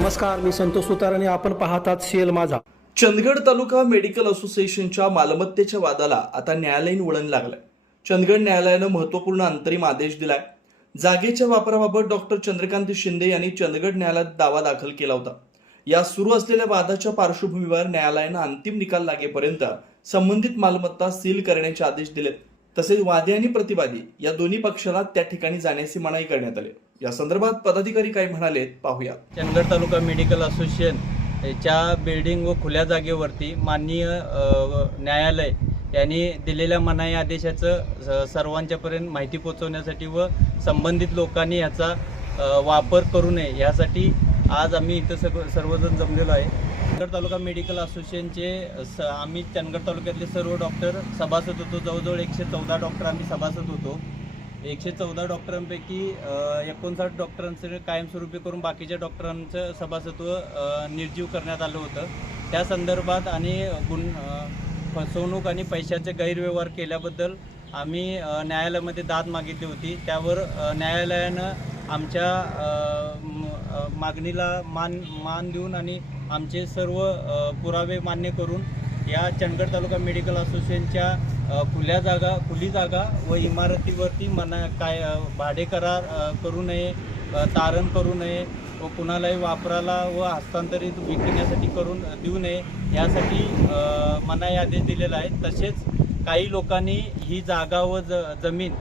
नमस्कार, मी संतोष सुतार आणि आपण पाहतात शेल माझा. चंदगड तालुका मेडिकल असोसिएशनच्या मालमत्तेच्या वादाला आता न्यायालयीन वळण लागलंय. चंदगड न्यायालयानं महत्त्वपूर्ण अंतरिम आदेश दिलाय. जागेच्या वापराबाबत डॉक्टर चंद्रकांत शिंदे यांनी चंदगड न्यायालयात दावा दाखल केला होता. या सुरू असलेल्या वादाच्या पार्श्वभूमीवर न्यायालयानं अंतिम निकाल लागेपर्यंत संबंधित मालमत्ता सील करण्याचे आदेश दिलेत. तसेच वादी आणि प्रतिवादी या दोन्ही पक्षाला त्या ठिकाणी जाण्याची मनाई करण्यात आली. या संदर्भात पदाधिकारी काय म्हणाले पाहूया. चंदगड तालुका मेडिकल असोसिएशन च्या बिल्डिंग व खुल्या जागेवरती माननीय न्यायालय यांनी दिलेल्या मनाई आदेशाचं सर्वांच्यापर्यंत माहिती पोहोचवण्यासाठी व संबंधित लोकांनी याचा वापर करू नये यासाठी आज आम्ही इथं सर्वजण जमलेलो आहे. चंदगड तालुका मेडिकल असोसिएशनचे आम्ही चंदगड तालुक्यातले सर्व डॉक्टर सभासद होतो. जवळजवळ 114 डॉक्टर आम्ही सभासद होतो. 114 डॉक्टरांपैकी 59 डॉक्टरांचे कायमस्वरूपी करून बाकीच्या डॉक्टरांचं सभासत्व निर्जीव करण्यात आलं होतं. त्या संदर्भात आणि फसवणूक आणि पैशाचे गैरव्यवहार केल्याबद्दल आम्ही न्यायालयामध्ये दाद मागितली होती. त्यावर न्यायालयानं आमच्या मागणीला मान देऊन आणि आमचे सर्व पुरावे मान्य करून या चंदगड तालुका मेडिकल असोसिएशनच्या खुली जागा व इमारतीवरती भाडे करार करू नये, तारण करू नये व कुणालाही वापराला व हस्तांतरित विकण्यासाठी करून देऊ नये यासाठी मनाई आदेश दिलेला आहे. तसेच काही लोकांनी ही जागा व जमीन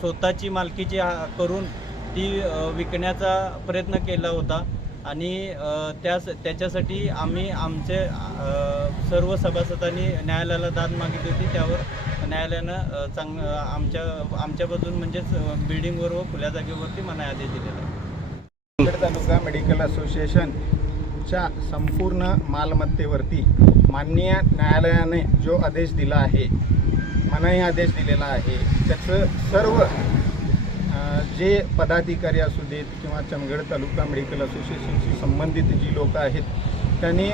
स्वतःची मालकीची करून ती विकण्याचा प्रयत्न केला होता आणि त्याच्यासाठी आम्ही आमचे सर्व सभासदांनी न्यायालयाला दाद मागितली होती. त्यावर न्यायालयानं आमच्या बाजून म्हणजेच बिल्डिंगवर व खुल्या जागेवरती मनाई आदेश दिलेला आहे. चंदगड तालुका मेडिकल असोसिएशनच्या संपूर्ण मालमत्तेवरती माननीय न्यायालयाने जो आदेश दिला आहे, मनाई आदेश दिलेला आहे, त्याचं सर्व जे पदाधिकारी असू देत किंवा चंदगड तालुका मेडिकल असोसिएशनशी संबंधित जी लोक आहेत त्यांनी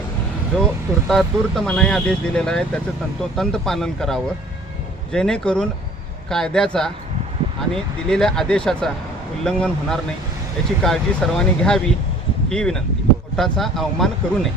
जो तुर्तातुर्त मनाई आदेश दिलेला आहे त्याचं तंतोतंत पालन करावं, जेणेकरून कायद्याचा आणि दिलेल्या आदेशाचा उल्लंघन होणार नाही याची काळजी सर्वांनी घ्यावी ही विनंती. कोर्टाचा अवमान करू नये.